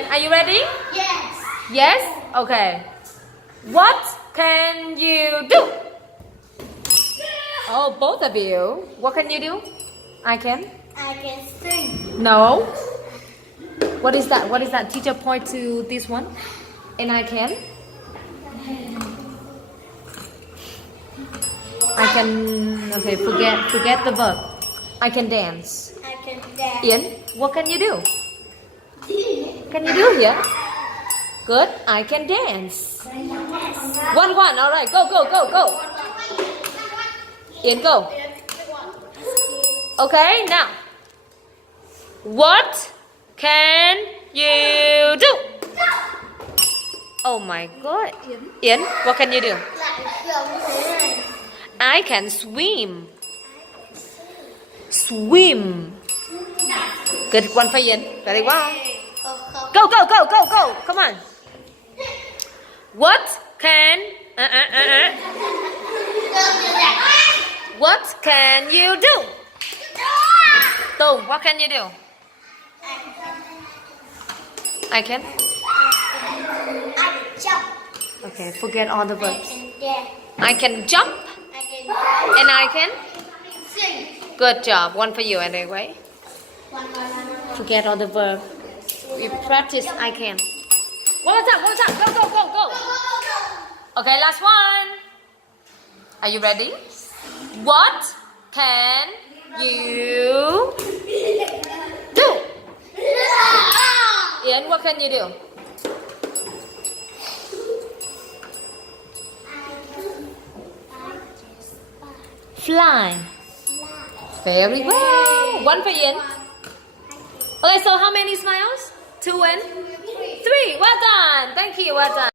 Are you ready? Yes. Yes? Okay. What can you do? Oh, both of you. What can you do? I can? I can sing. No. What is that? What is that? Teacher point to this one. And I can? I can... Okay, forget the verb. I can dance. I can dance. Ian, what can you do? Can you do here? Good. I can dance. One. All right. Go. Ian, go. Okay. Now, what can you do? Oh my God. Ian, what can you do? I can swim. Swim. Good one for Ian. Very well. Go. Come on. What can... What can you do? Tùng, what can you do? I can? I jump. Okay, forget all the I verbs. can dance. I can jump I can dance. and I can... Sing. Good job. One for you anyway. One. Forget all the verbs. We practice I can. One more time. Go. Okay, last one. Are you ready? What can you do? Ian, what can you do? Fly. Very well. One for Ian. Okay, so how many smiles? 2 and 3. Well done. Thank you. Well done.